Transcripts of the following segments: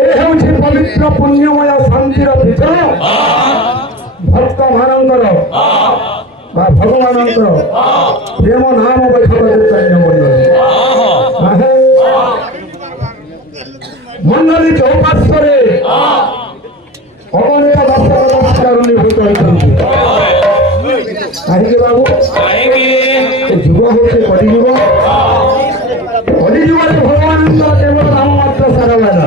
ଏ ହେଉଛି ପବିତ୍ର ପୁଣ୍ୟମୟ ଶାନ୍ତିର ପୀଠ ଭକ୍ତମାନଙ୍କର ବା ଭଗବାନଙ୍କର ପ୍ରେମ ନାମ ବୈଠକ ମଣ୍ଡଳୀ ଚୌପାର୍ଶ୍ୱରେ ଅଗଣିତ ଦର୍ଶକ ନିଭୂତ ହୋଇଛନ୍ତି। କାହିଁକି ବାବୁ ଯୁଗ ହଉଛି କଳିଯୁଗ। କଳିଯୁଗରେ ଭଗବାନଙ୍କର କେବଳ ନାମ ମାତ୍ର ସାରବାନା।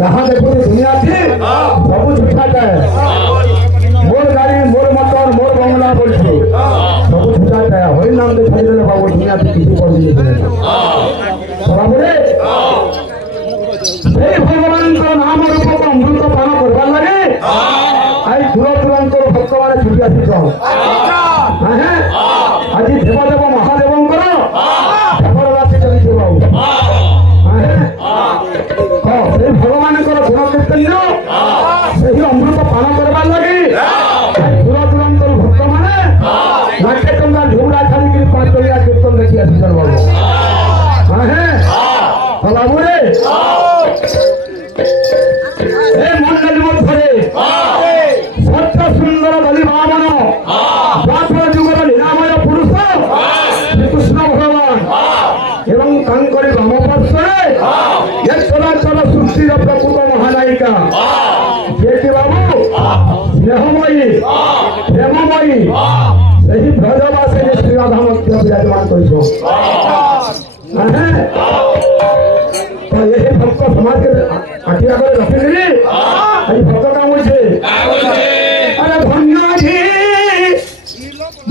ଯାହା ଦେଖୁଛି ଦୁନିଆ ଅଛି ସବୁ ଛୁଟାଟାଏ। ମୋର ଗାଡ଼ି ମୋର ମଟର ମୋର ବଙ୍ଗଲା ବୋଲଛୁ ସବୁ ଛୁଟାଟାଏ। ହରି ନାମ ଛାଡ଼ିଦେଲେ ବାବୁ ଦୁନିଆ କିଛି କରିଦେଇ ତାପରେ ସେଇ ଭଗବାନଙ୍କର ନାମ ରୂପକ ଅମୃତ ପାନ କରିବାର ଲାଗେ ଆଜି ଦୂର ଦୂରାନ୍ତର ଭକ୍ତମାନେ ଛୁଟି ଆସିଛନ୍। ଆଜି ଦେବଦେବ ମହାଦେବଙ୍କର ଦେବର ରାଶି ଚାଲିଛି ବାବୁ। ସେଇ ଭଗବାନଙ୍କର ଗୁଣ କୀର୍ତ୍ତନ ସେହି ଅମୃତ ପାନ କରିବାର ଲାଗି ଦୂର ଦୂରାନ୍ତର ଭକ୍ତମାନେ ଲାଖେ ଟଙ୍କା ଝୁମୁରା ଛାଡ଼ିକିରି 5 ଟଙ୍କିଆ କୀର୍ତ୍ତନ ଦେଖି ଆସିଛନ୍ ବାବୁ। ବାବୁରେ ଏ ମଣ୍ଡଳୀ ମଧ୍ୟରେ ସତ୍ୟ ସୁନ୍ଦର ବଲି ବାମନ ଦ୍ୱାପର ଯୁଗର ନିରାମୟ ପୁରୁଷ ଶ୍ରୀକୃଷ୍ଣ ଭଗବାନ ଏବଂ ତାଙ୍କରି ବାମ ପାର୍ଶ୍ୱରେ ଏ ଚଳାଚଳ ସୃଷ୍ଟିର ପ୍ରକୃତ ମହାନାୟିକା ଯିଏକି ବାବୁ ସ୍ନେହମୟୀ ପ୍ରେମମୟୀ ସେହି ବ୍ରଜବାସୀରେ ଶ୍ରୀରାଧା ମଧ୍ୟ ବିରାଜମାନ କରିଛ। यही भक्त समाज के आठिया कर रखेंगे यही भक्त का मुझे अरे धन्य जी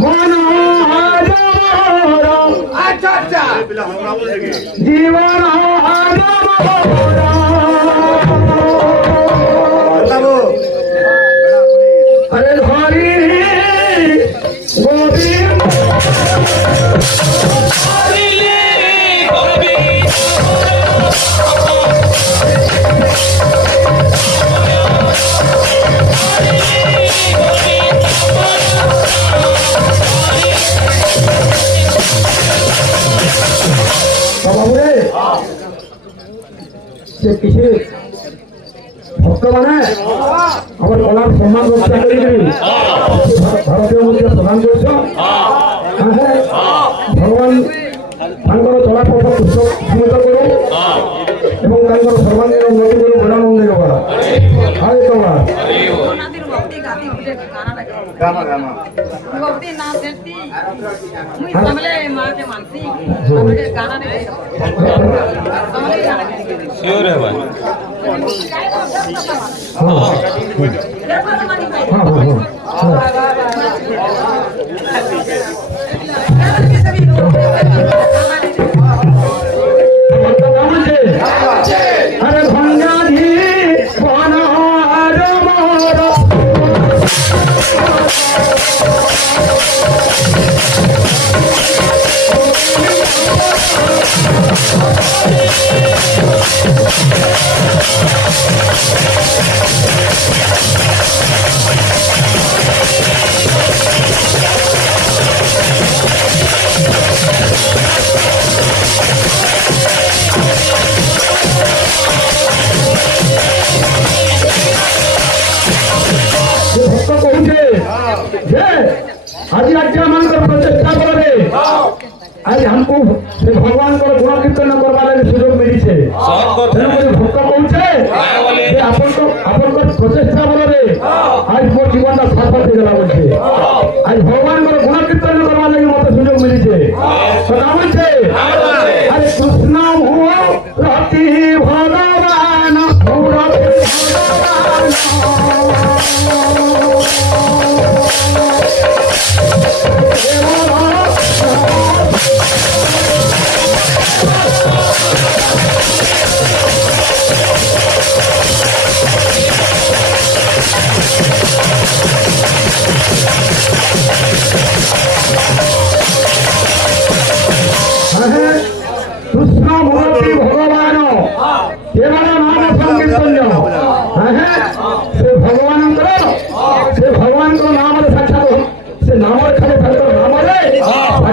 मनोहर अच्छा अच्छा जीवन अरे हरि गोविंद किसी भक्त मैंने कलार सम्मान रक्षा कर भारतीय मध्य प्रदान कर भगवान चलापथ पुष्पित करो सर्वांगीन उन्नति करो गणानंद अरे भंगा जी आज राज्य मान प्रचेषा फल आज हमको भगवान गुण कीर्तन करवार सुजोग मिली है भक्त कहे प्रचेषा फल आज मो जीवन सार्थक होगा बोलছে आज भगवान गुण कीर्तन करवार लगे मत सुजोग मिली है अरे कृष्ण रति भगवान कृष्ण मूर्ति भगवान केवल नाम संकीर्तन से भगवान को नाम साक्षात से नाम खाली नाम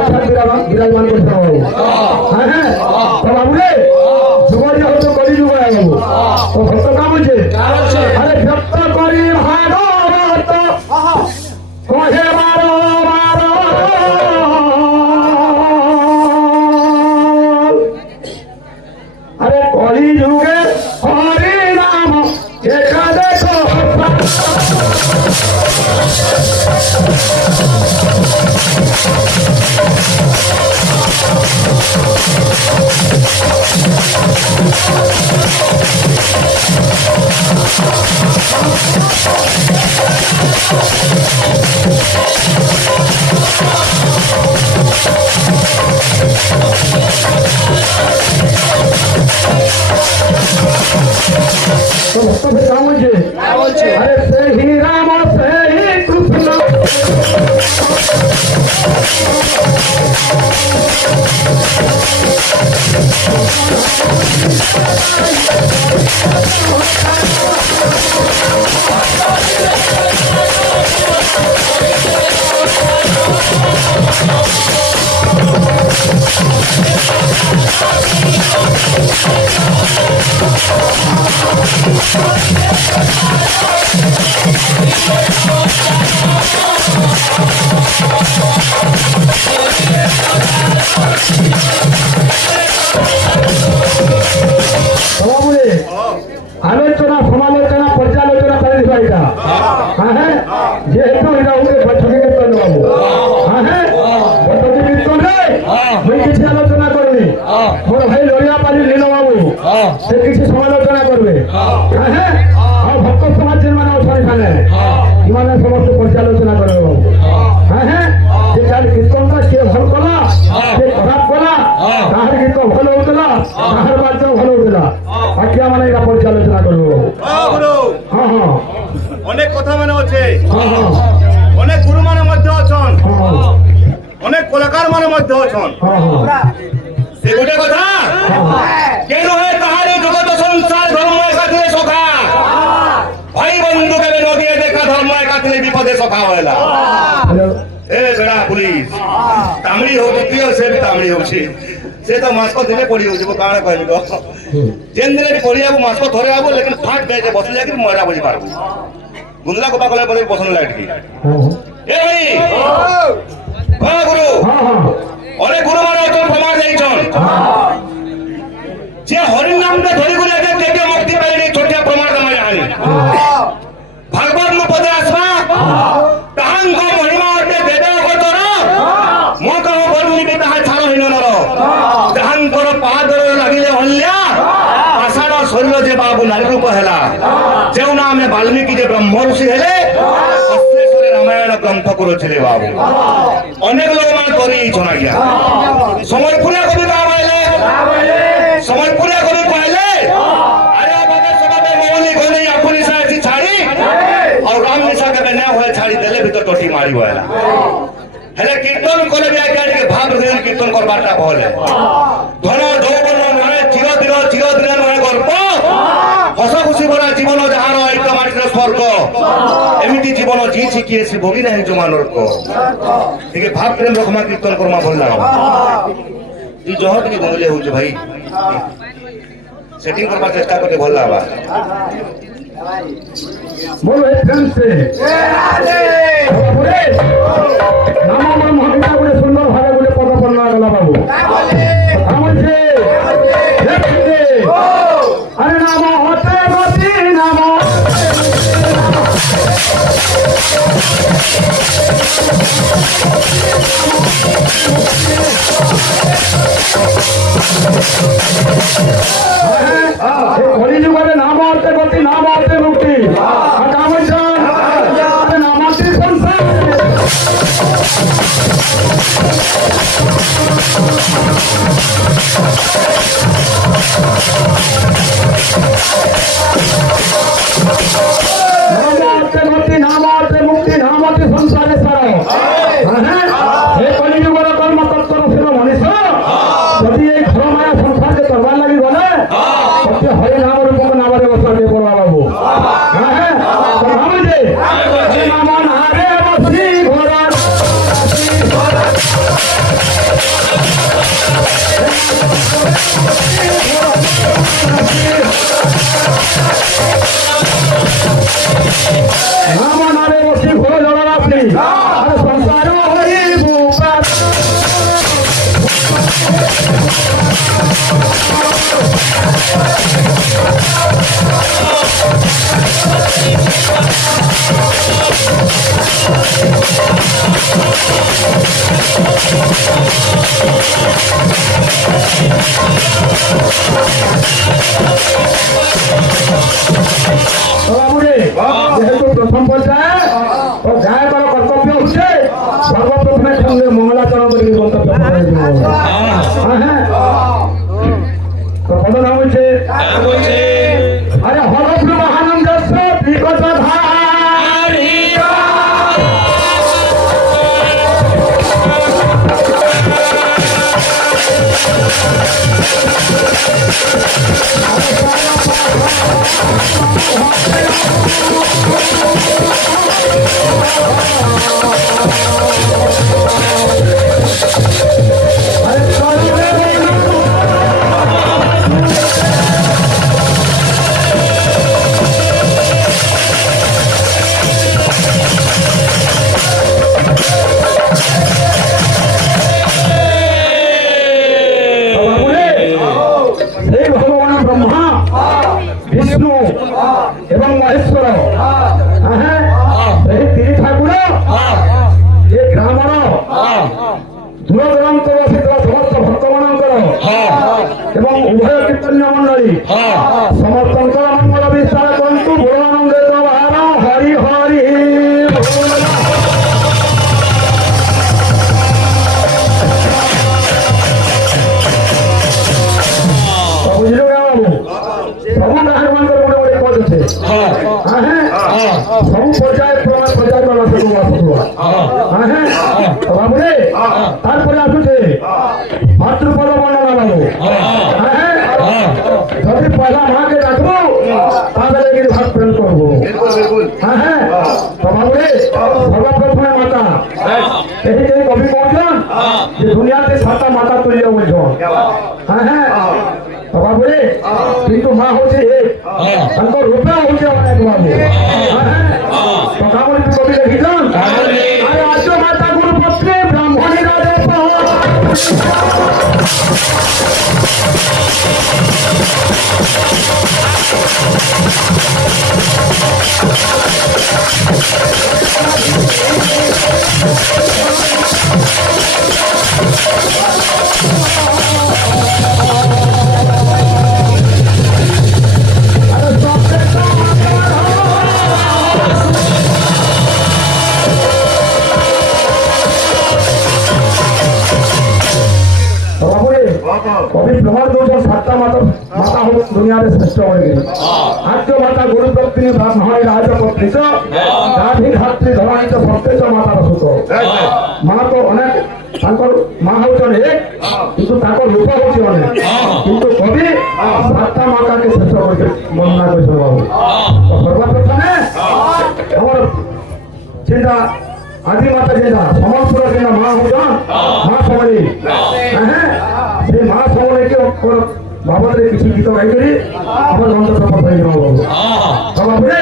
साक्षात विराजमान कर আরে কলি যুগে হরি নাম একা দেখো আরে সেই রাম সেই কৃষ্ণ আলোচনা সমালোচনা পর্যালোচনা করে দিবা এটা হ্যাঁ যেহেতু এটা হচ্ছে বৈঠকে কীর্তন বাবু হ্যাঁ বৈঠকে কীর্তন রে মুই কিছু আলোচনা করবি মোর ভাই লড়িয়া পারি লীল বাবু সে কিছু সমালোচনা করবে হ্যাঁ আর ভক্ত সমাজের মানে অসানে ইমানে সমস্ত পর্যালোচনা করবে বাবু হ্যাঁ যে যার কীর্তনটা কে ভাল কলা কে খারাপ কলা তাহার গীত ভালো হতলা তাহার বাদ্য ভালো হতলা বাকি আমরা এটা পর্যালোচনা করবো হ্যাঁ হ্যাঁ অনেক কথা মানে আছে হ্যাঁ হ্যাঁ অনেক গুরু মানে মধ্যে অছন অনেক কলাকার মানে মধ্যে অছন সে গোটে কথা কেন হয় তাহার জগত সংসার ধর্ম একাতিলে সখা ভাই বন্ধু কেবে নদিয়ে দেখা ধর্ম একাতিলে বিপদে সখা হইলা এ বেড়া পুলিশ তামড়ি হোক তুইও সে ବି ତାମড়ি ହଉଛି ସେ ତ ମାସକ ଦିନେ ପଡି ହଉଛି ମୁଁ କାଣା କହିବି ତ ଯେନ୍ ଦିନେ ବି ପଡିବାକୁ ମାସକ ଥରେ ହବ ଲେକିନ ଫାଟ ବେଜେ ବସିଲେ କି ମରା ବୁଝି ପାରବୁ ଗୁନ୍ଦଲା କୋପା କଲେ ପରେ ବସନ ଲାଇଟକି ଏ ଭାଇ ଗୁରୁ অনেক গুরু মানে অচল সমাজ যাইছন যে হরির নামকে ধরি করে কেটে মুক্তি পাইনি ছোটিয়া প্রমাণ আমার জানি ভাগবত পদে আসবা তাহাঙ্গ মহিমা অটে দেবে অগতর মো কহ বলুনি তাহা ছাড় হইন নর তাহাঙ্কর পাদর লাগিলে হল্যা আষাঢ় শরীর যে বাবু নারী রূপ হেলা যেও না আমি বাল্মীকি যে ব্রহ্ম ঋষি হেলে অশ্লেষরে রামায়ণ গ্রন্থ করেছিলে বাবু অনেক লোক মানে করেইছন আজ্ঞা সম্বলপুরিয়া কবি কা বলে সম্বলপুরিয়া কবি কহিলে আরে বাবা সবাবে মৌলি গলি আপনি সাথী ছাড়ি আর রাম নিশা के ना होए छाड़ी देले भीतर टोटी मारी होएला हेले कीर्तन कोले भी आके के भाव हृदय कीर्तन करबाटा भले धन যৌবন নয় চিরদিন নয় গল্প হস খুশি ভরা জীবন যাহার এইত মাটির স্বর্গ এমিতি জীবন জিছি কিয়ে সে ভোগী নাই জমা নরক ঠিক ভাব প্রেম রকমা কীর্তন করমা ভাল লাগা তুই জহ ଟିକେ গলে হচ্ছে ভাই সেটিং করবার চেষ্টা করতে ভাল লাগা बोलो एक ध्यान से नाम আমার মহাবিদ্যা বলে সুন্দর ভাবে বলে কথা বলনা গেল বাবু আমার যে আরে নাম হতে গতি নাম কলি যুগে নাম হতে গতি নাম হতে মুক্তি নামাতি সংসার নামাতে মুক্তি নামাতে সংসারে সার এই কলি যুগের কর্ম তত্ত্বর ছিল মনীষ যদি এই ঘর মায়া সংসারকে করবার লাগি বলে হরি নাম রূপক নামরে বসা দিয়ে পড়া বাবু সংসার হরি বুকা যেহেতু প্রথম পর্যায়ে ও গায়কের কর্তব্য হচ্ছে সর্বপ্রথমে সঙ্গে মঙ্গলাচরণ করে গন্তব্য করে দিব। হ্যাঁ কত নাম হচ্ছে আরে হরপ্র মহানন্দ বিগত সেই ভগবান ব্রহ্মা বিষ্ণু এবং মহেশ্বর হ্যাঁ সেই তিন ঠাকুর ଏ ଗ୍ରାମର ଦୂର ଦୂରାନ୍ତର ଆସିଥିବା ସମସ୍ତ ଭକ୍ତମାନଙ୍କର ଏବଂ ଉଭୟ କୀର୍ତ୍ତନ୍ୟ ମଣ୍ଡଳୀ ସମସ୍ତଙ୍କର ମଙ୍ଗଳ ବିସ୍ତାର କରନ୍ତୁ। ବୋଳାନନ୍ଦ ବାହାର ହରି ହରି ବୁଝିଲୁ ବାବୁ ସବୁ ଗ୍ରାହକମାନଙ୍କର ଗୋଟେ ଗୋଟେ ପଦ ଅଛି ସବୁ ପର୍ଯ୍ୟାୟ କ୍ରମେ ପର୍ଯ୍ୟାୟ କଲା ସବୁ ଆସୁଥିବା ବାବୁରେ ତାରପରେ ଆସୁଛେ ମାତୃପଦ ବର୍ଣ୍ଣନା ବାବୁ ଯଦି ପହିଲା ମାକେ ଡାକବୁ ତାପରେ କିରି ଭାତ ପ୍ରେମ କରବୁ ବାବୁରେ ସର୍ବପ୍ରଥମେ ମାତା ଏହି ଯେ କବି କହୁଛନ୍ ଯେ ଦୁନିଆতে ସାତଟା ମାତା ତୁଲ୍ୟ ବୋଲଛନ୍ ବାବୁରେ କିନ୍ତୁ ମା ହଉଛି ଏକ ତାଙ୍କ ରୂପ ହଉଛି ଅନେକ ବାବୁ କାମରେ କବି ଲେଖିଛନ୍ ଆରେ ଆଦ୍ୟ ମାତା ଗୁରୁ ପତ୍ନୀ ବ୍ରାହ୍ମଣୀ কবি প্রমাণ দৌছন সাতটা মাতা মাতা হল দুনিয়ার শ্রেষ্ঠ হয়ে আদ্য মাতা গুরু পত্নী ব্রাহ্মণী রাজপত্নী গাভী ধাত্রী ধরণী সত্যেজ মাতার সুত মা তো অনেক তাঁকর মা হচ্ছেন এক কিন্তু তাঁকর রূপ হচ্ছে অনেক কিন্তু কবি সাতটা মাতাকে শ্রেষ্ঠ করে বর্ণনা করেছেন বাবু সর্বপ্রথমে আমার চিন্তা আদি মাতা যেটা সমস্ত যেটা মা হচ্ছেন মা সমরী হ্যাঁ ସେ ମା ସମୟକେ ବାବଦରେ କିଛି ଗୀତ ଗାଇକରି ଆମର ମନ୍ତ୍ର ସଫଳ ହେଇଯିବ ବାବୁରେ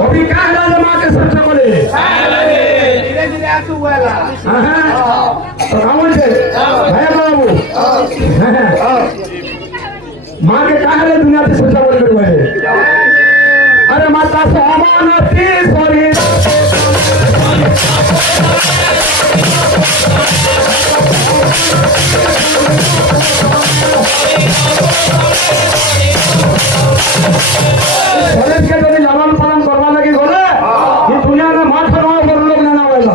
କବି କାଁ ହେଲା ଯେ ମାକେ ଶ୍ରେଷ୍ଠ କଲେ ବାବୁ ମାକେ କାଁ ହେଲେ ଦୁନିଆতে ଶ୍ରେଷ୍ଠ କରି କହିଲେ ଆରେ ମାତା ସମାନତି ଶରୀର শরীরকে যদি লালন পালন করবার লাগি গলে এই দুনিয়াতে মাথা নয় বড় লোক না বললা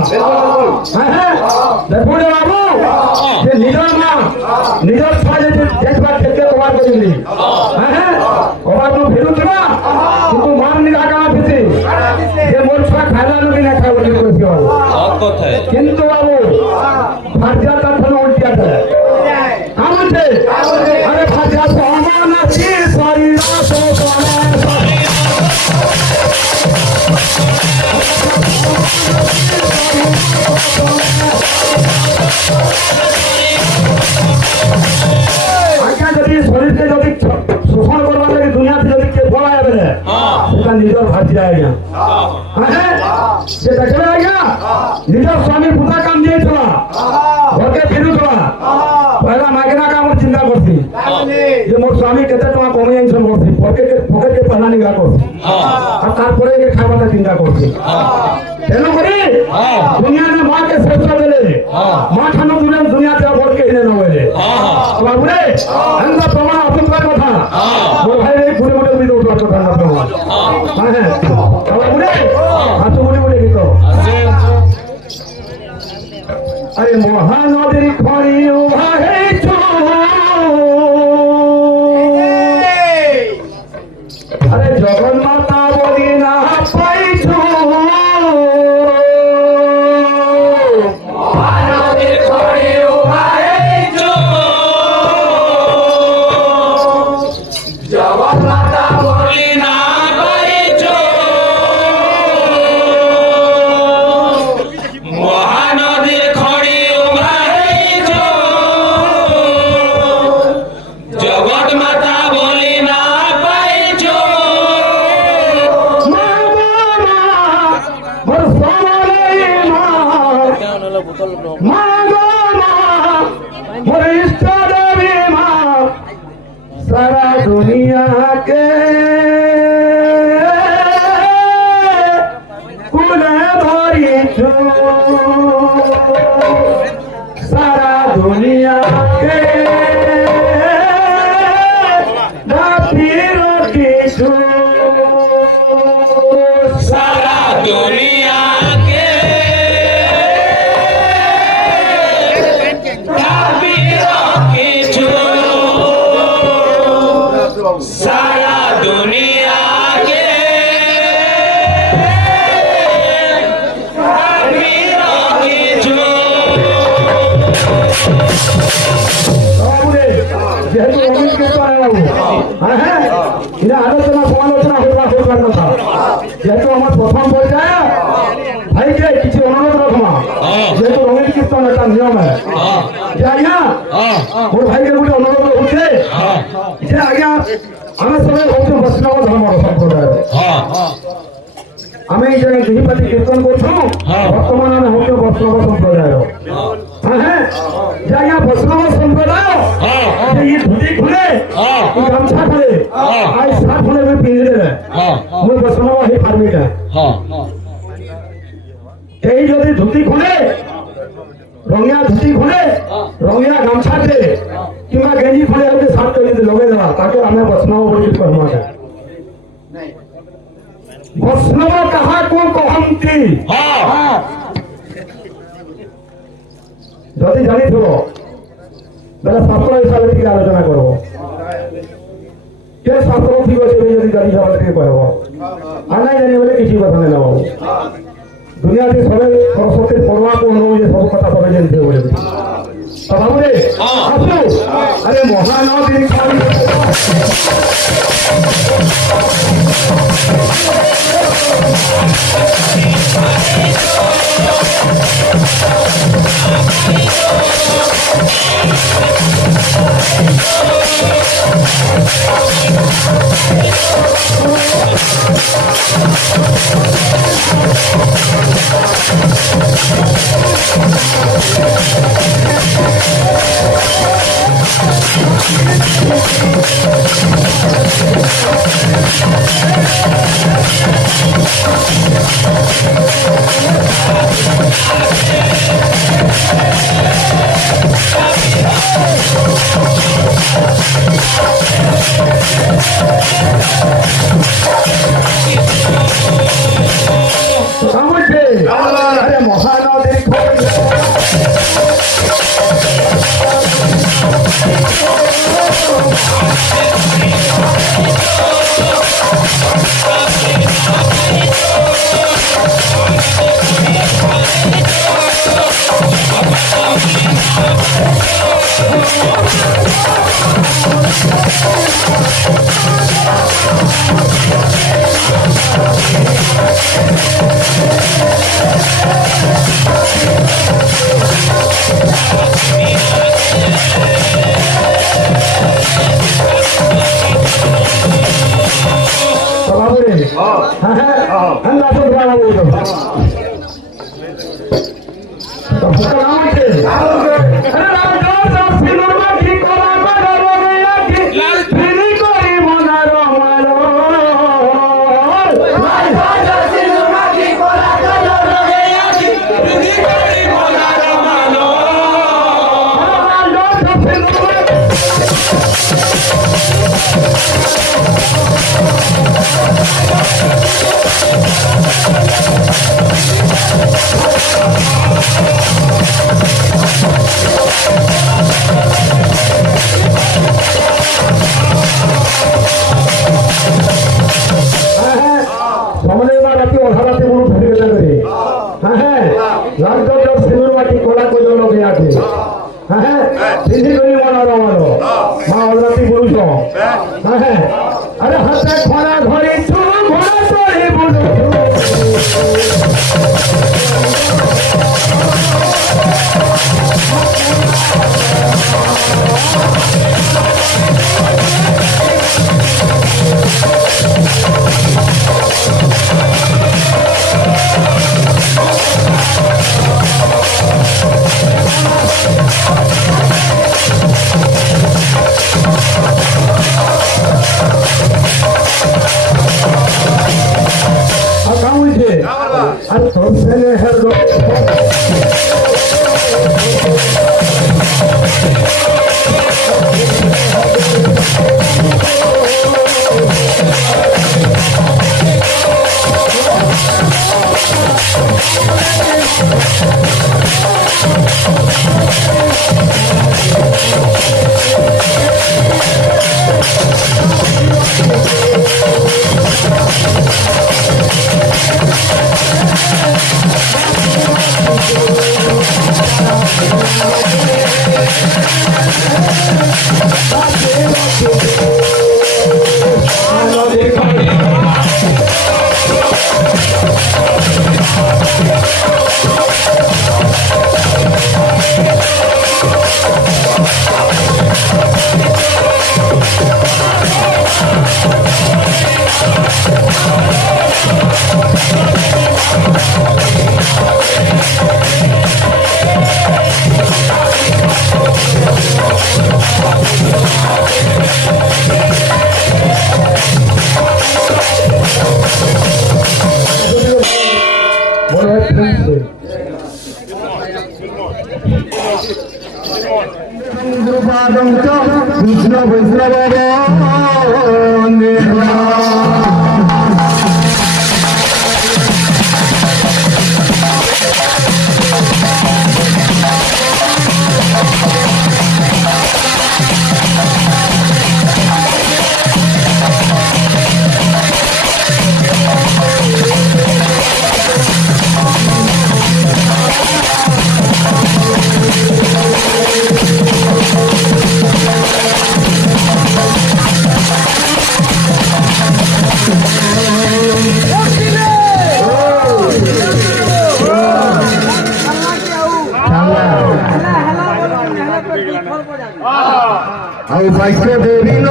দেখুন বাবু যে নিজের মা নিজের ছয় যদি দেখবার ক্ষেত্রে কবার করিলি কবার তো ফেরুছিবা কিন্তু মার নিজা কানা ফেসি যে মোর ছয় খাইলা নবী না খাই বলে কইছি কিন্তু বাবু ভার্যা তার ধন উল্টিয়া দেয় কামছে আরে ভার্যা সমান আছে শরীর আজ্ঞা যদি শরীরকে যদি শোষণ করবার লাগে দুনিয়াতে যদি কে বলায় বেড়ে সেটা নিজের ভাজি আজ্ঞা হ্যাঁ সে দেখবে আজ্ঞা নিজের স্বামী পুতা কাম দিয়েছিল ঘরকে ফেরুଥିଲା পয়লা মাগনা কাম চিন্তা করছি যে মোর স্বামী কেতে টাকা কমে আনছেন করছি পকেটকে পয়লা নিগা করছি আর তারপরে খাবারটা চিন্তা করছি তেমন করে দুনিয়াতে মাকে শ্রেষ্ঠ দিলে মাঠানো দুনিয়াতে ভোটকে এনে নেবে বাবুরে আমরা প্রমাণ অপেক্ষার কথা ওর ভাই এই ঘুরে মোটে উঠে উঠবার কথা না প্রমাণ হ্যাঁ বাবুরে হাতে মুড়ে মুড়ে গীত আরে মহানদীর খড়ি উভাইছ আরে জগন্মাতা বলি না পাইছ মহানদীর খড়ি উভাইছ জগন্মাতা বলি না পাইছ মহানদীর খড়ি উভাইছ জগন্মাতা বলি না পাইছ सारा दुनिया के कुल भरी छू सारा दुनिया के रोटी छू सारा दुनिया के दाबीरों की छू सारा दुनिया के दाबीरों की छू যেহেতু অমিত কিন্তু হ্যাঁ এটা আলোচনা সমালোচনা হওয়ার কথা যেহেতু আমার প্রথম পর্যায়ে ভাইকে কিছু অনুরোধ রাখবা যেহেতু রঙিন কীর্তন একটা নিয়ম যে আজ্ঞা মোর ভাইকে গোটে অনুরোধ হচ্ছে যে আজ্ঞা আমি সবাই হচ্ছে বৈষ্ণব ধর্ম সম্প্রদায় আমি যে দুইপাতি কীর্তন করছু বর্তমান আমি হচ্ছে বৈষ্ণব সম্প্রদায় হ্যাঁ যে আজ্ঞা বৈষ্ণব সম্প্রদায় এই ধুতি খুলে গামছা খুলে আই শার্ট খুলে পিঁধে দেবে মই বৈষ্ণব হয়ে পারবি না এই যদি ধুতি খুলে রঙিয়া ধুতি খুলে রঙিয়া গামছাতে কিংবা গেঞ্জি খুলে যদি শার্ট যদি লগে দেওয়া তাকে আমি বৈষ্ণব বলি কহমা বৈষ্ণব কাহাকু কহন্তি যদি জানিথিব তাহলে শাস্ত্র হিসাবে ଟିକେ আলোচনা করব কে শাস্ত্র ঠিক আছে যদি জানি যাবে ଟିକେ କହିବ আর নাই জানি বলে কিছু কথা নেই বাবু দুনিয়াতে সবাই সরস্বতীর পড়ুয়াকে অনুযায়ী যে সব কথা সবাই জানতে বলে বাবু রে আসু আরে মহানদীর খড়ি আরে মহানদীর খড়ি Mano রাতি অধারাতে গুরু ধরে গেলে হ্যাঁ লাল সিঁদুর মাটি কলা করে লোকে আছে হ্যাঁ সিন্ধি করি মনার আমার মা অধারাতে গুরু হ্যাঁ আরে হাতে খরা ঘরে চুল ঘোড়া চড়ে বুঝো আর তোর ছেলে হেরো কৃষ্ণ বৈষ্ণব ଆଉ ବାକ୍ୟ ଦେବି ନ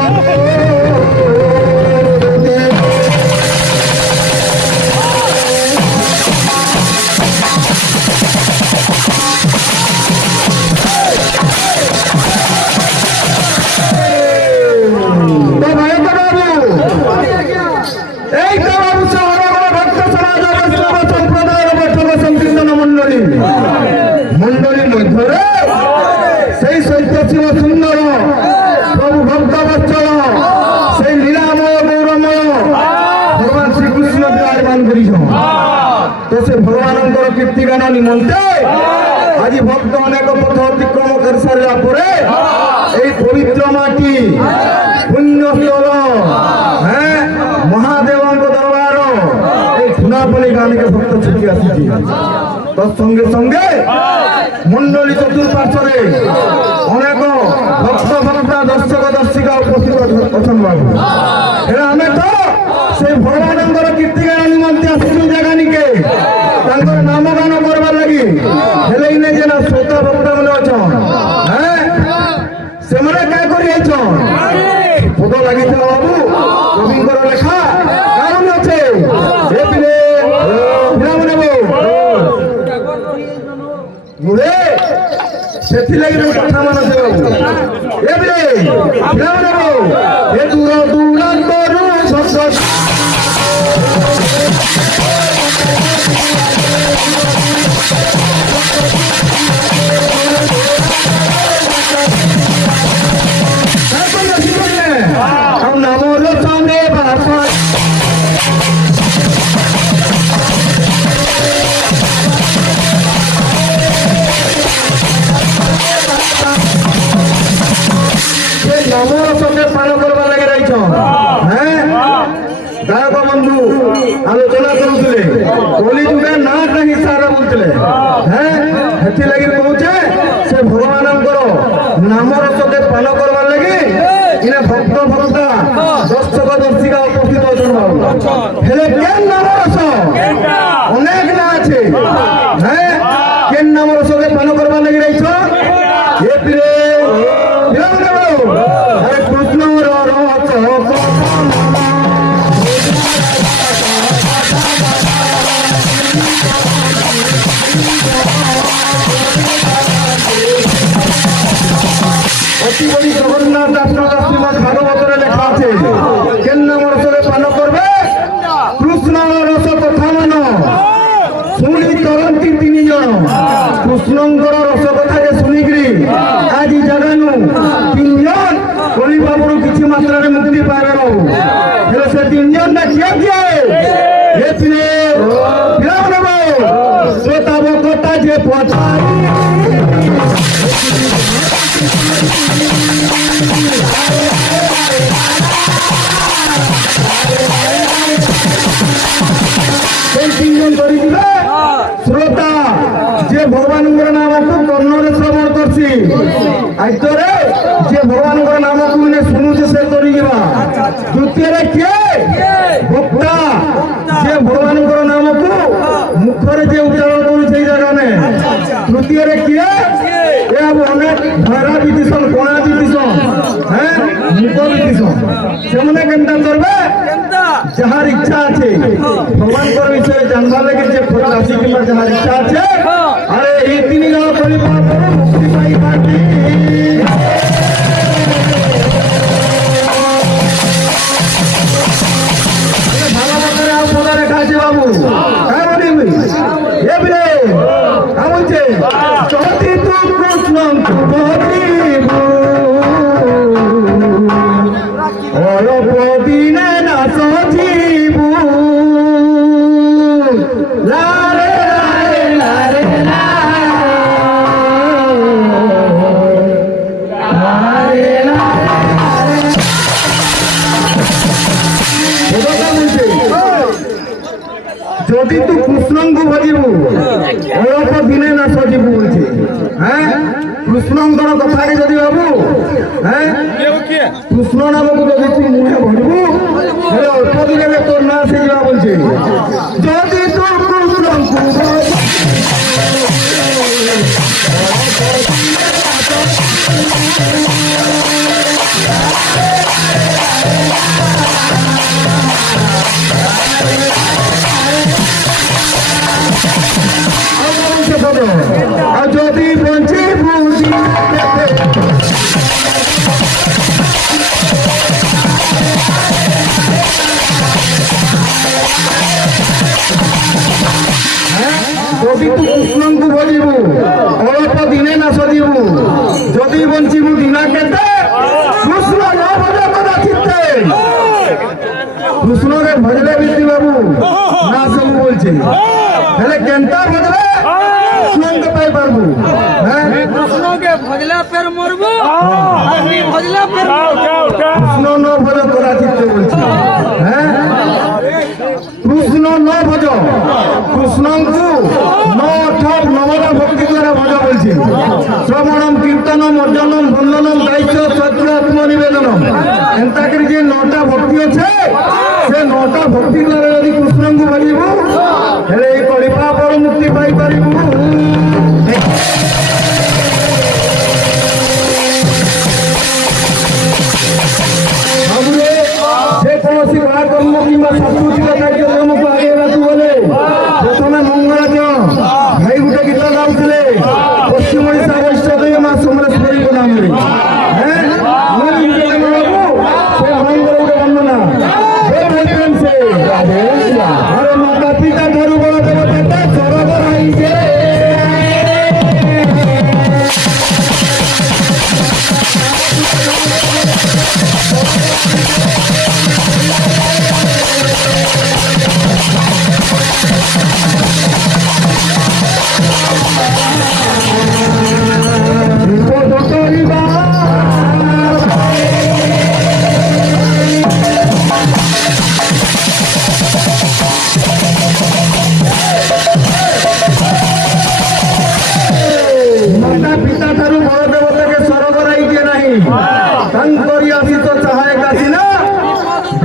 মন্ডলী মধ্যে সেই সত্য শিব সুন্দর প্রভু ভক্ত বৎসল সেই লীলাময় গৌরময় ভগবান শ্রীকৃষ্ণকে আহ্বান করিছ তো সে ভগবানଙ୍କର কীর্তিগান নিমন্তে আজ ভক্ত অনেক পথ অতিক্রম করে সারা পরে এই পবিত্র মাটি পুণ্যস্থল হ্যাঁ মহাদেবଙ୍କ দরবার এই সুনাপলি গানকে ভক্ত ছুটি আসিছি তোর সঙ্গে সঙ্গে মন্ডলী চতুর্পার্শ্বরে অনেক ভক্ত ভক্তা দর্শক দর্শিকা উপস্থিত অছন বাবু এটা আমি তো সেই ভগবানଙ୍କର কীর্তিগান নিমন্তে আসিছু জায়গানিকে তাঙ্কর নামগান করবার লাগি হেলে ইনে যেনা শ্রোতা ভক্ত মানে অছন হ্যাঁ সেমানে কায় করি আইছন পদ লাগিছিল বাবু কবিঙ্কর লেখা কারণ আছে এ পিলে বিরামনে বউ মুড়ে ସେଥିଲାଗି ମୁଁ କଥା ମାନୁଛି ବାବୁ ଏବେ ଏ ଦୂର ଦୂରାନ୍ତରୁ ଶବ୍ଦ ଆଉ ନାମର ଚନ୍ଦେ ବାପା নামর সঙ্গে পালন করবার লাগে রয়েছ হ্যাঁ ଗାୟକ ବନ୍ଧୁ ଆଲୋଚନା କରୁଥିଲେ କଲିଯୁଗେ ନାଁଟା ହିଁ ସାର ବୁଲୁଥିଲେ ସେଥିଲାଗି କହୁଛେ ସେ ଭଗବାନଙ୍କର ନାମ ରସକେ ପାନ କରବାର ଲାଗି ଇନେ ଭକ୍ତ ଭକ୍ତା ଦର୍ଶକ ଦର୍ଶିକା ଉପସ୍ଥିତ ଅଛନ୍ ବାବୁ ହେଲେ କେନ୍ ନାମ ରସ ଅନେକ ନା ଅଛି କେନ୍ ନାମ ରସକେ ପାନ କରବାର ଲାଗି ରହିଛ ଏ ପିଲେ আরে কৃষ্ণর রস অতি বড়ি জগন্নাথ দাসনাথ শ্রীমদ ভাগবতরে লেখা আছে কেন নাম রসরে পান করবে কৃষ্ণর রস কথা মান শুনি তরন্তি তিনি জন কৃষ্ণঙ্কর রস কথা যে শুনিকি আজ জাগানু তিনজন কলিবাবুর কিছু মাত্রারে মুক্তি পাইবে বাবু হেলে সে তিনজন না কিয়ে কিয়ে এসলে বিরাম নেব শ্রোতাব কথা যে পচাই তিনজন করিবে শ্রোতা যে ভগবানଙ୍କର ନାମକୁ କର୍ଣ୍ଣରେ ଶ୍ରବଣ করছি ଆଇତରେ যে ভগবানଙ୍କର ନାମକୁ ମାନେ ଶୁଣୁଛି ସେ କରିଯିବା ଦ୍ୱିତୀୟରେ କିଏ ଭକ୍ତା যে ভগবানଙ୍କର ନାମକୁ ମୁଖରେ ଯେ ଉଚ୍ଚାରଣ କରୁଛି ସେଇ ଜାଗାରେ ତୃତୀୟରେ କିଏ ଏ ଅନେକ ଭରା ବିଦିସନ୍ କଣା ବିଦିସନ୍ ମୁଖ ବିଦିସନ୍ ସେମାନେ କେନ୍ତା করবে যাহার ইচ্ছা আছে ভগবানଙ୍କର বিষয়ে জানবার লাগে যে রাশি কিংবা যাহার ইচ্ছা আছে আরে এই তিনি জন করিবা মুক্তি পাইবাটি ভালো মতরে আর পদা রেখা আছে বাবু হ্যাঁ বলিবি এ বিলে বলছে যদি তু কৃষ্ণ অল্প দিনে না সজিবু লারে লারে লারে যদি তু কৃষ্ণଙ୍କୁ ভজিবু অল্প দিনে না সজিবু বলছে কৃষ্ণଙ୍କର কথাকে যদি ভাবু কৃষ্ণ নামକୁ যদি তুই মুহে ভরবু হেলে অল্প দিনে তোর না আসে যা বলছে যদি তু কৃষ্ণଙ୍କୁ আর যদি বঞ্চি বুঝি যদি তু কৃষ্ণଙ୍କୁ ভজিবু অল্প দিনে না সজিবু যদি বঞ্চিবু দিনা কেতে কৃষ্ণ ন ভজ কথা চিত্তে কৃষ্ণরে ভজলে বিদ্যি বাবু না সবু বলছে হেলে কেনটা ভজলে কৃষ্ণকে পাই পারবু কৃষ্ণকে ভজলা পের মরবো আর নি ভজলা পের কৃষ্ণ ন ভজ করা চিত্তে বলছে কৃষ্ণ ন ভজ কৃষ্ণଙ୍କୁ নবদা ভক্তি দ্বারা ভজ বলছে শ্রবণম কীর্তনম অর্জনম বন্দনম দায়িত্ব সত্য আত্মনিবেদনম এন্তা করে যে নটা ভক্তি আছে সে নটা ভক্তি দ্বারা যদি কৃষ্ণଙ୍କୁ ভজিবু হেলে এই কলিপাপর মুক্তি পাই পারিবু যে কৌশি কর্ম কিংবা সাংস্কৃতিক কার্যক্রমକୁ আগে বলে প্রথমে মঙ্গলাচ ভাই গোটে গীত গাউଥିଲେ পশ্চিম ওড়িশা বৈষ্ণবী মা সমলেশ্বরীଙ୍କ নামରେ সে আমাদের গোটে বন্দনা বলছেন সে আরে মাতা পিতা ঠাରୁ বড় দেবতা সরবর আইছে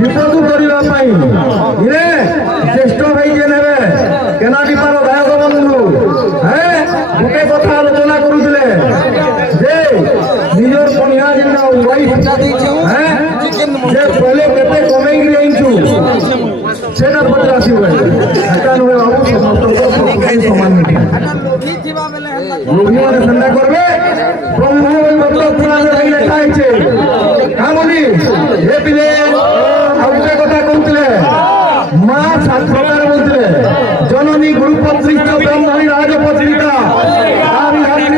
ବିପଦ କରିବା ପାଇଁ ଇରେ ଜ୍ୟେଷ୍ଠ ଭାଇ ଯେ ନେବେ କେନାଟିପାର ଗାୟକ ବନ୍ଧୁ ଗୋଟେ କଥା ଆଲୋଚନା କରୁଥିଲେ ଯେ ନିଜର କନ୍ୟା ଯେନ୍ତା ୱାଇଫ ଯେ ପହଲେ କେତେ କମେଇକି ଆଣିଛୁ ସେଟା ପଚାର ଆସିବ ସେଟା ନୁହେଁ ବାବୁ ସମସ୍ତଙ୍କର ସମାନ লোভীମାନେ ସେନ୍ତା করবে ব্রহ্ম পুরাণে ভাই লেখা হয়েছে কাঁ বলি এ পিলে ଆଉ ଗୋଟେ କଥା କହୁଥିଲେ ମା ସାତ ପ୍ରକାର ବଲୁଥିଲେ ଜନନୀ ଗୁରୁପତ୍ରିକ ବ୍ରହ୍ମଣୀ ରାଜପତ୍ରିକା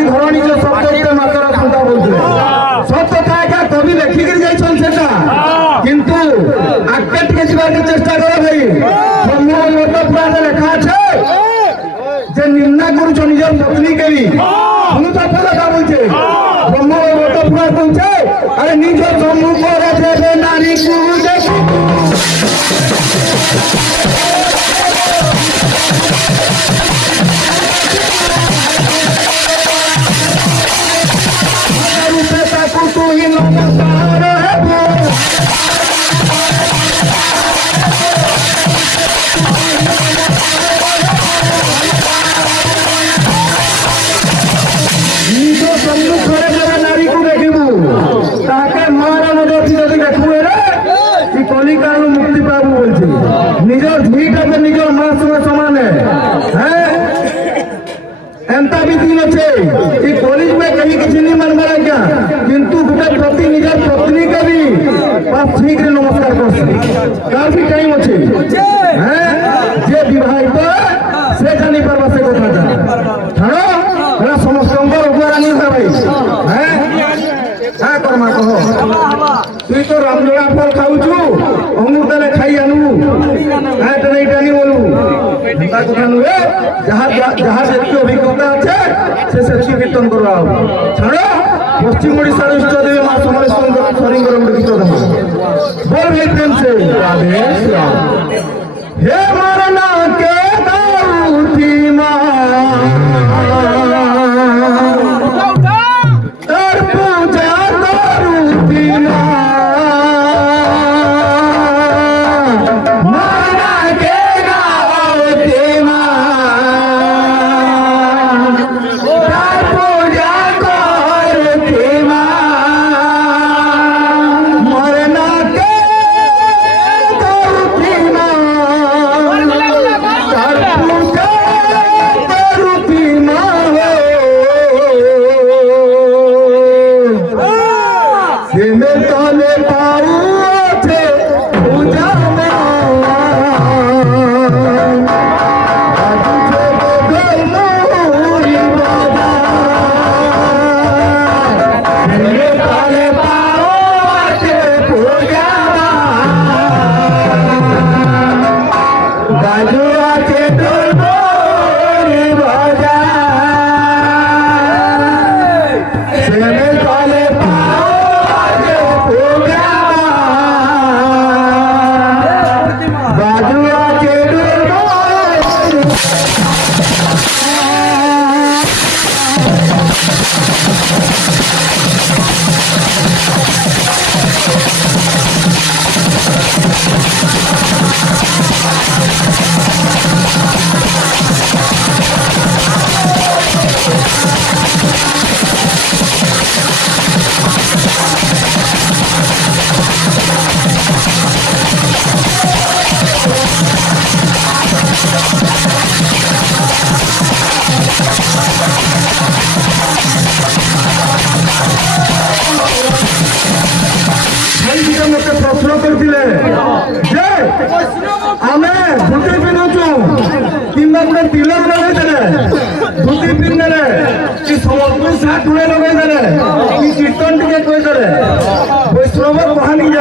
ଧରଣୀ ଶବ୍ଦ ମାତର ସନ୍ତା ବଲୁଥିଲେ ସତ କଥା ଏକା କବି ଲେଖିକିରି ଯାଇଛନ୍ ସେଟା କିନ୍ତୁ ଆଗକେ ଟିକେ ଯିବାକୁ ଚେଷ୍ଟା କର ଭାଇ ବ୍ରହ୍ମ ପୁରାଣରେ ଲେଖା আছে যে নিন্দা করছো নিজের পত্নীকে কথা বলছে ব্রহ্ম পুরা বলছে আরে নিজ সম্মুখ দেবে নারী তাকু তুই নমস্কার হেব নিজ সম্মুখরে যারা নারীকে দেখিবু তাকে মার নজরটি যদি দেখবু রে তুই কলিকালু মুক্তি পাবু বলছি নিজের ঝুঁইটাকে নিজের মা সঙ্গে সমানে হ্যাঁ এমতা भी दिन अच्छे कि कॉलेज में कहीं किसी नहीं मन बना क्या किंतु गुटे प्रति निजर पत्नी के भी पास ठीक रे नमस्कार कर काफी टाइम अच्छे हैं जे विवाहित से जानी परवा से कथा जा छाड़ो एरा समस्त अंबर उपरा नहीं है भाई हैं क्या करमा कहो তুই তো রামজোড়া ফল খাউছু অমুক তালে খাই আনু হ্যাঁ তো এইটা নি বলু তা কথা নুহে যাহা যেটি অভিজ্ঞতা আছে সে সেটি কীর্তন করবা ছাড়ো পশ্চিম ওড়িশার ইষ্ট দেবী মা সমলেশ্বরীঙ্কর গোটে গীত দেব বল ভাই প্রেম সে রাধে শ্যাম হে মারনা কে দাউথি মা তার পূজা করুথি মা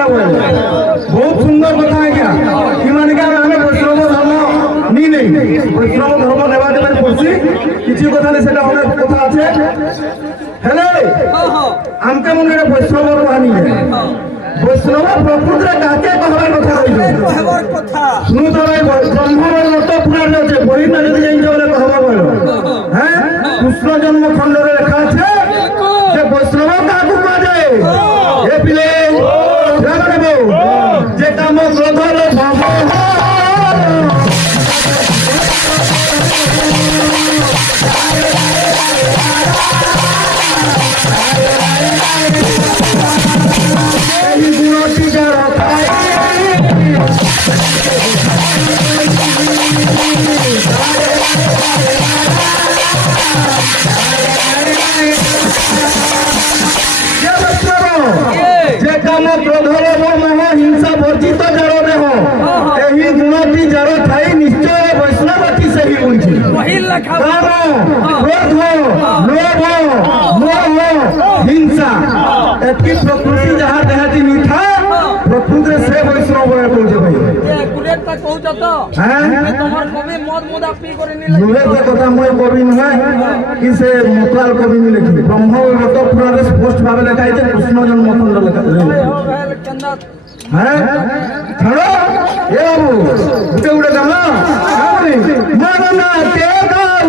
बहुत सुंदर कथा आज्ञा वैष्णव धर्म नी नहीं वैष्णव धर्म नेवा देवे पड़सी किसी कथा नहीं सेटा अनेक कथा আছে हेले हमके मन रे वैष्णव कहानी है वैष्णव प्रकृति काके कहबार कथा कहबो कथा सुनु तो भाई ब्रह्मर मत पुराण আছে বই না যদি যাই বলে कहबो বলো हैं कृष्ण जन्म खंड रे লেখা আছে যে বৈষ্ণব কাকু কয়া যায় এ পিলে যে কাম হিল লেখা কাম, ক্রোধ, লোভ, মোহ, হিংসা এতকি প্রকৃতি যাহা দেহাতি মিঠা প্রকৃতিরে সে বৈষ্ণব বলে কହୁছে ভাই। গুলেটটা কହୁଛ ତ হ্যাঁ তোমার কবি মদ মুদা পি করে নিলে নুরে যে কথা মই কবি নহে কি সে মতলাল কবি মি লেখি ব্রহ্মগত পুরাণে স্পষ্ট ভাবে লেখা আছে কৃষ্ণ জন্মখণ্ড লেখা আছে। কেন্দা হ্যাঁ ছাড়ো এ বাবু উঠে উঠে যাম মরনা কে গাউ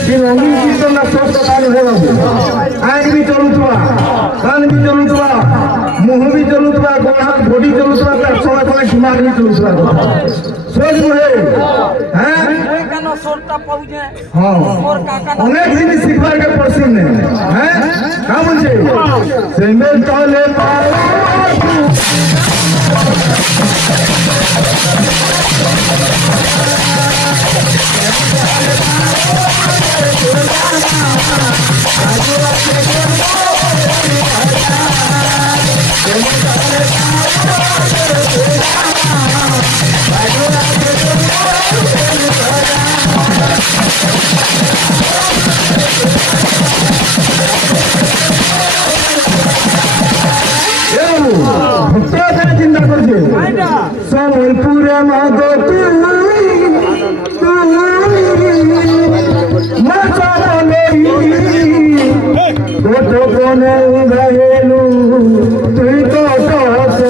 কি রঙিন কীর্তন না সব তাহলে হয়ে আইন বি চলুথবা কান বি চলুথবা মুহ বি চলুথবা গোড় হাত বডি চলুথবা তার সঙ্গে সঙ্গে দিমাগ বি চলুথবা সোজ মুহে হ্যাঁ ওই কেন সোরটা পাউছে হ্যাঁ মোর কাকা অনেক জিনিস শিখবার কে পড়ছি নে হ্যাঁ কা বলছে সেমে চলে পারা ভক্ত চিন্তা করছে আইডা সম্বলপুরে মাগো তুই কত কোনে উড়াইলু তুই কত ভক্ত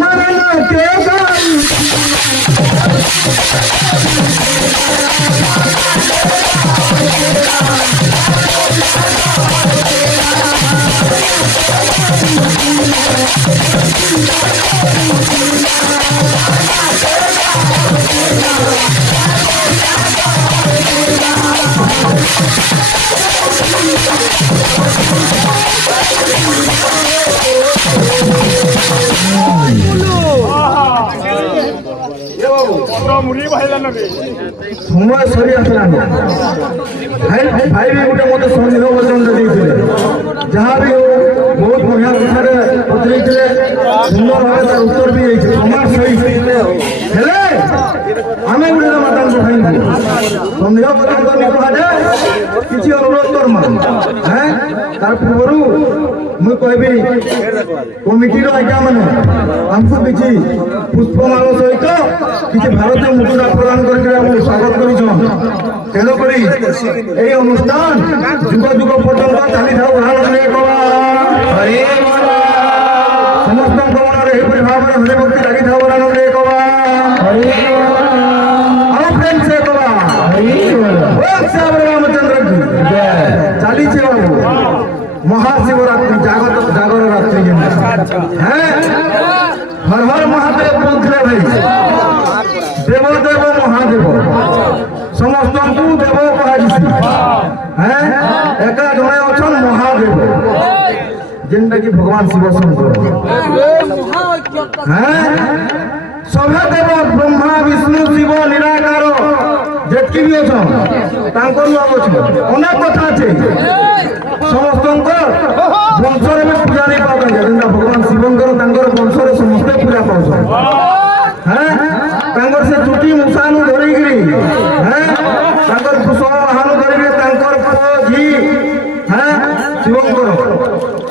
মানে না কে গাই সময় সরি আসলাম ভাই ভাই भी গোটে মতো সন্দেহ বচন ଦେଇଥିଲେ ଯାହା ବି ହଉ ବହୁତ ବଢିଆ କଥାରେ ପଚାରିଥିଲେ ସୁନ୍ଦର ଭାବେ ତାର ଉତ୍ତର ବି ଦେଇছে ସମାଜ ସହି ହେଲେ ଆମେ ଗୋଟେ ମାତାଙ୍କୁ ଭାଇଙ୍କୁ ସନ୍ଦେହ ପର୍ଯ୍ୟନ୍ତ ନିକଟରେ କିଛି ଅନୁରୋଧ କରମା হ্যাঁ ତାର ପୂର୍ବରୁ ମୁଁ କହିବି କମିଟିର ଆଜ୍ଞା ମାନେ ଆମକୁ କିଛି ପୁଷ୍ପମାଳ ସହିତ କିଛି ଭାରତୀୟ ମୁଦ୍ରା ପ୍ରଦାନ କରିକି ଆମକୁ ସ୍ୱାଗତ କରିଛନ୍ ତେଣୁକରି এই অনুষ্ঠান যুগ যুগ পর্যন্ত চালিଥାଉ ଭାରତରେ ସମସ୍ତଙ୍କ ମନରେ ଏହିପରି ଭାବରେ ହରିଭକ୍ତି ଲାଗିଥାଉ ଭାରତରେ ଆଉ ପ୍ରେମ ସେ କବା ରାମଚନ୍ଦ୍ର ଚାଲିଛି ବାବୁ মহাশিবরাত্রি জাগর রাত্রি হ্যাঁ হর হর মহাদেব বলছিলে ভাই দেবদেব মহাদেব সমস্ত দেব কুহযাইছি হ্যাঁ একা জনে অছন মহাদেব যেটা কি ভগবান শিব শঙ্কর হ্যাঁ সভে দেব ব্রহ্মা বিষ্ণু শিব নিরাকার যেতকি বি অছন তাঙ্কর নাম অছ অনেক কথা আছে সমস্তଙ୍କ ବଂଶରେ ବି ପୂଜା ନେଇ ପାଉଛନ୍ତି ଯେନ୍ତା ଭଗବାନ ଶିବଙ୍କର ତାଙ୍କର ବଂଶରେ ସମସ୍ତେ ପୂଜା ପାଉଛନ୍ତି হ্যাঁ ତାଙ୍କର ସେ ଚୁଟି ମୂଷାନୁ ଧରିକିରି হ্যাঁ ତାଙ୍କର କୁଶ ବାହାନୁ ଧରିକିରି ତାଙ୍କର ପୁଅ ଝି হ্যাঁ ଶିବଙ୍କର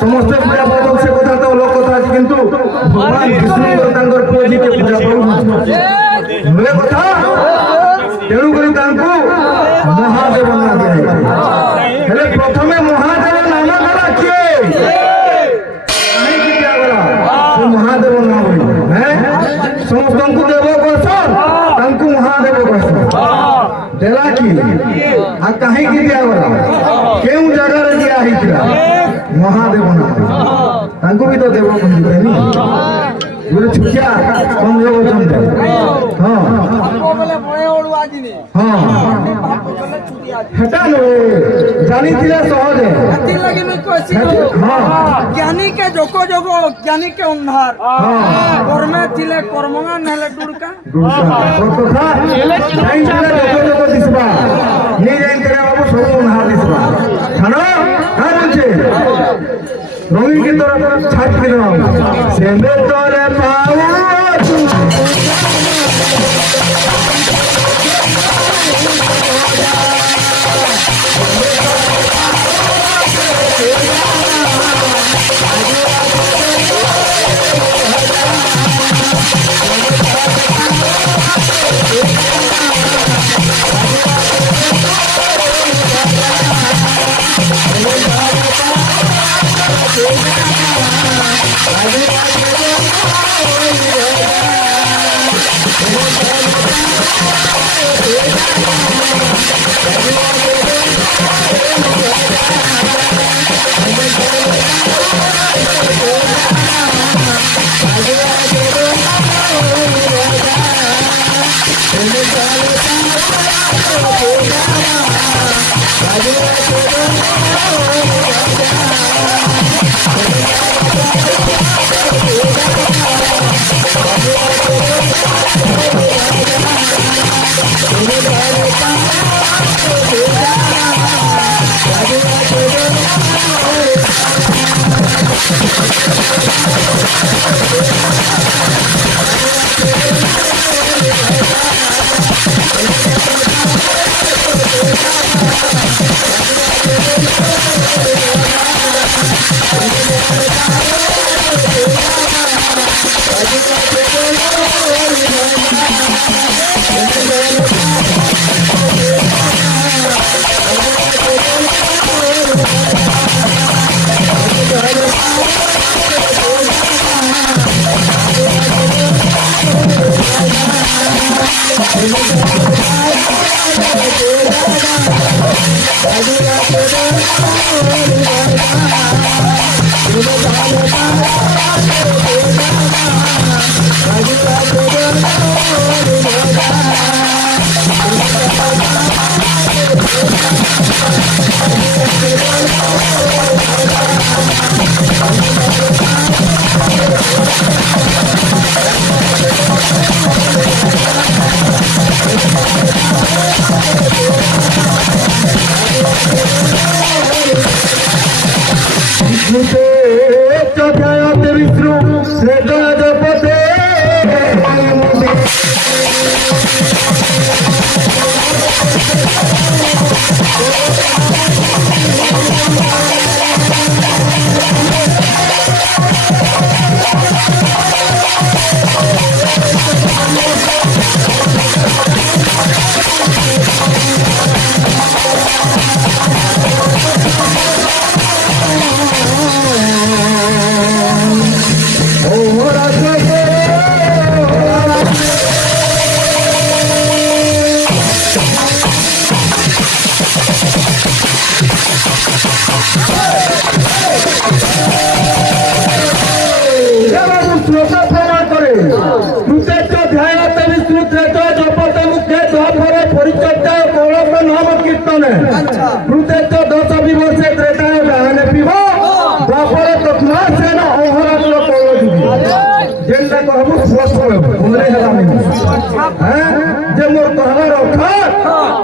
ସମସ୍ତେ ପୂଜା ପାଉଛନ୍ତି ସେ କଥା ତ ଅଲଗା କଥା ଅଛି କିନ୍ତୁ କାହିଁକି ଦିଆଗଲା କେଉଁ ଜାଗାରେ ଦିଆ ହେଇଥିଲା ମହାଦେବ ନାଥ ତାଙ୍କୁ ବି ତ ଦେବ କହିବେନି ଗୋଟେ ଛୁଟିଆ ସଂଯୋଗ ଚନ୍ଦ୍ର ହଁ ବୋଲେ ବଳେ ଓଳୁ ଆଜିନି ହଁ ବୋଲେ ଛୁଟି ଆଜି ହେଟା ନୁହେଁ ଜାଣିଥିଲେ ସହଜେ ଏତି ଲାଗି ମୁଇଁ କଇছি ହଁ জ্ঞানী কে যোগ যোগ জ্ঞানী কে অন্ধার ହଁ কর্মে থিলে কর্মঙ্গা নহলে ডুড়কা କଥା ଜାଣିଥିଲେ ଲୋକ ଲୋକ ଦିଶବା ନି ଜାଣିଥିଲେ ବାବୁ ସବୁ ନାହା ଦିଶବା ଛାଣ କାହା ବলছে রঙিন গীত ছাড়তে দিলাম সেমে তরে পাও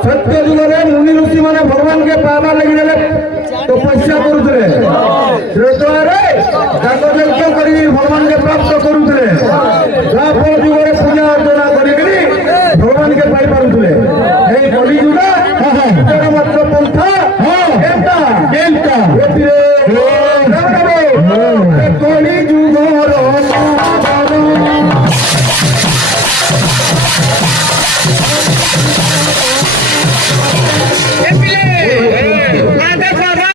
सत्य जुगे मुनि ऋषि मैंने भगवान के पावा लगी